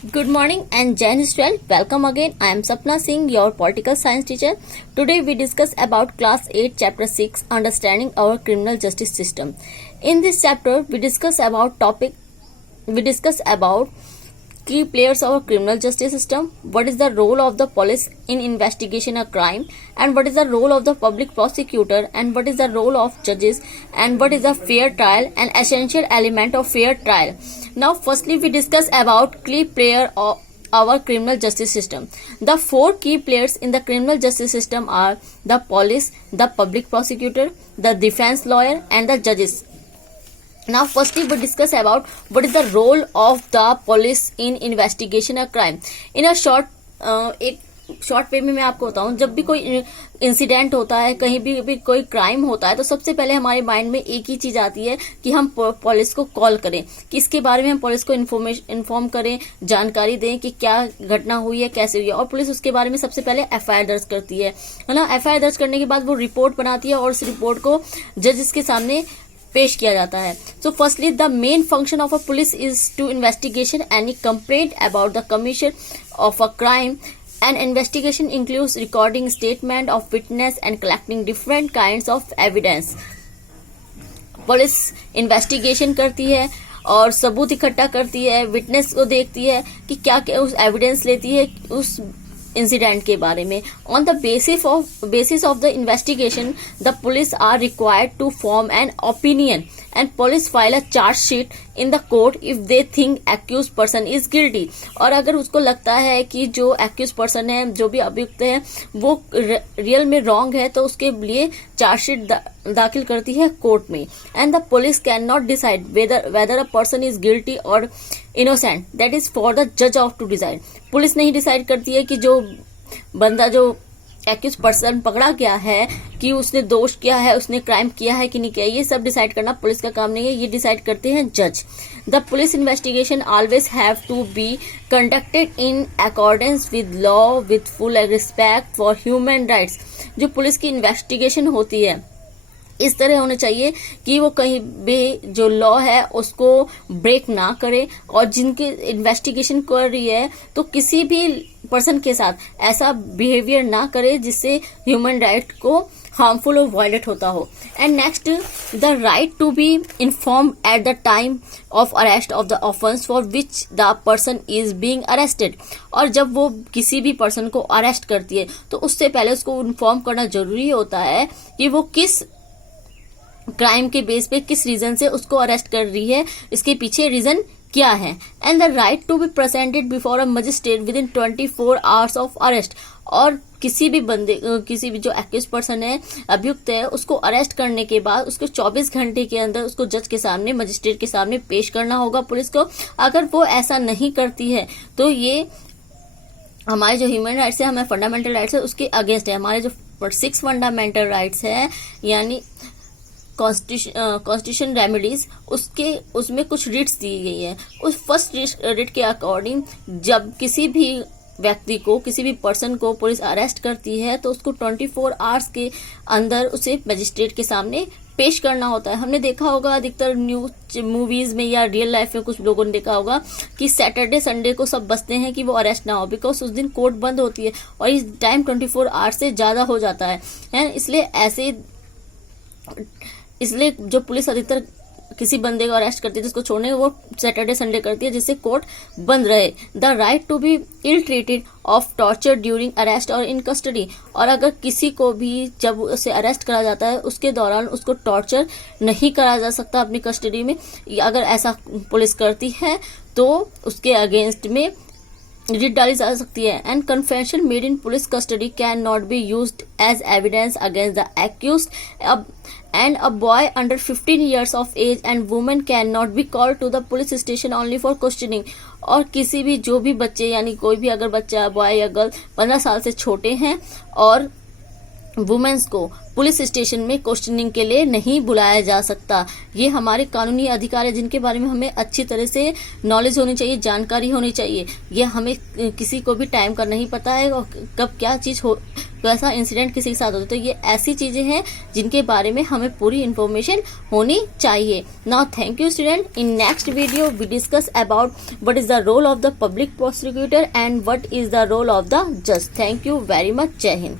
Good morning and Jain Israel. Welcome again. I am Sapna Singh, your political science teacher. Today we discuss about class 8 chapter 6 understanding our criminal justice system. In this chapter we discuss about key players of our criminal justice system, what is the role of the police in investigation a crime, and what is the role of the public prosecutor, and what is the role of judges, and what is a fair trial, an essential element of fair trial. Now firstly we discuss about key player of our criminal justice system. The four key players in the criminal justice system are the police, the public prosecutor, the defense lawyer, and the judges. Now firstly we discuss about what is the role of the police in investigation a crime. In a एक short way में मैं आपको बताऊं, जब भी कोई incident होता है, कहीं भी कोई क्राइम होता है, तो सबसे पहले हमारे माइंड में एक ही चीज आती है कि हम पुलिस को कॉल करें, कि इसके बारे में हम पुलिस को इन्फॉर्म करें, जानकारी दें कि क्या घटना हुई है, कैसे हुई है। और पुलिस उसके बारे में सबसे पहले एफआईआर दर्ज करती है ना। एफआईआर दर्ज करने के बाद वो रिपोर्ट बनाती है और उस रिपोर्ट को जजेस के सामने पेश किया जाता है। So firstly the main function of a police is to investigation any complaint about the commission of a crime. An investigation includes recording statement of witness and collecting different kinds of evidence. Police investigation करती है और सबूत इकट्ठा करती है, witness को देखती है कि क्या क्या उस एविडेंस लेती है उस इंसिडेंट के बारे में. On the basis of the investigation the police are required to form an opinion and police file a charge sheet in the court if they think accused person is guilty. और अगर उसको लगता है कि जो accused person है, जो भी अभियुक्त है, वो रियल में रॉन्ग है, तो उसके लिए चार्ज शीट दाखिल करती है कोर्ट में. And the police can not decide whether a person is guilty और innocent. That is for the जज ऑफ टू डिसाइड. पुलिस नहीं डिसाइड करती है कि जो बंदा जो एक्यूज पर्सन पकड़ा गया है कि उसने दोष किया है, उसने क्राइम किया है कि नहीं किया. ये सब डिसाइड करना पुलिस का काम नहीं है, ये डिसाइड करते हैं जज. The police investigation always have to be conducted in accordance with law with full respect for human rights. जो पुलिस की इन्वेस्टिगेशन होती है इस तरह होना चाहिए कि वो कहीं भी जो लॉ है उसको ब्रेक ना करे, और जिनकी इन्वेस्टिगेशन कर रही है तो किसी भी पर्सन के साथ ऐसा बिहेवियर ना करे जिससे ह्यूमन राइट को हार्मफुल और वायलेट होता हो. And next the right to be inform at the time of arrest of the offence for which the person is being arrested. और जब वो किसी भी पर्सन को अरेस्ट करती है तो उससे पहले उसको इन्फॉर्म करना जरूरी होता है कि वो किस क्राइम के बेस पे, किस रीजन से उसको अरेस्ट कर रही है, इसके पीछे रीजन क्या है. And the right to be presented before a magistrate within 24 hours of arrest. और किसी भी जो एक्यूज पर्सन है, अभियुक्त है, उसको अरेस्ट करने के बाद उसको 24 घंटे के अंदर उसको जज के सामने, मजिस्ट्रेट के सामने पेश करना होगा पुलिस को. अगर वो ऐसा नहीं करती है तो ये हमारे जो ह्यूमन राइट्स है, हमें फंडामेंटल राइट्स है, उसके अगेंस्ट है. हमारे जो 6 फंडामेंटल राइट्स है यानी कॉन्स्टिट्यूशन रेमेडीज, उसमें कुछ रिट्स दी गई है. उस फर्स्ट रिट के अकॉर्डिंग जब किसी भी व्यक्ति को, किसी भी पर्सन को पुलिस अरेस्ट करती है तो उसको 24 आवर्स के अंदर उसे मजिस्ट्रेट के सामने पेश करना होता है. हमने देखा होगा अधिकतर न्यूज मूवीज में या रियल लाइफ में कुछ लोगों ने देखा होगा कि सैटरडे संडे को सब बचते हैं कि वो अरेस्ट ना हो, बिकॉज उस दिन कोर्ट बंद होती है और इस टाइम 24 आवर्स से ज्यादा हो जाता है. इसलिए जो पुलिस अधिकतर किसी बंदे को अरेस्ट करती है, जिसको छोड़ने वो सैटरडे संडे करती है जिससे कोर्ट बंद रहे. The right to be ill treated of torture during arrest और इन कस्टडी. और अगर किसी को भी जब उसे अरेस्ट करा जाता है उसके दौरान उसको टॉर्चर नहीं करा जा सकता अपनी कस्टडी में. अगर ऐसा पुलिस करती है तो उसके अगेंस्ट में रिट डाली जा सकती है. And confession made in police custody can not be used as evidence against the accused. And a boy under 15 years of age and woman cannot be called to the police station only for questioning. और किसी भी जो भी बच्चे, यानी कोई भी अगर बच्चा बॉय या गर्ल 15 साल से छोटे हैं और वुमेन्स को पुलिस स्टेशन में क्वेश्चनिंग के लिए नहीं बुलाया जा सकता. ये हमारे कानूनी अधिकार है जिनके बारे में हमें अच्छी तरह से नॉलेज होनी चाहिए, जानकारी होनी चाहिए. ये हमें किसी को भी टाइम का नहीं पता है और कब क्या चीज कोई ऐसा इंसिडेंट किसी के साथ होता है, तो ये ऐसी चीजें हैं जिनके बारे में हमें पूरी इंफॉर्मेशन होनी चाहिए. Now thank you student. In next video we discuss about what is the role of the public prosecutor and what is the role of the जज. Thank you very much. जय हिंद.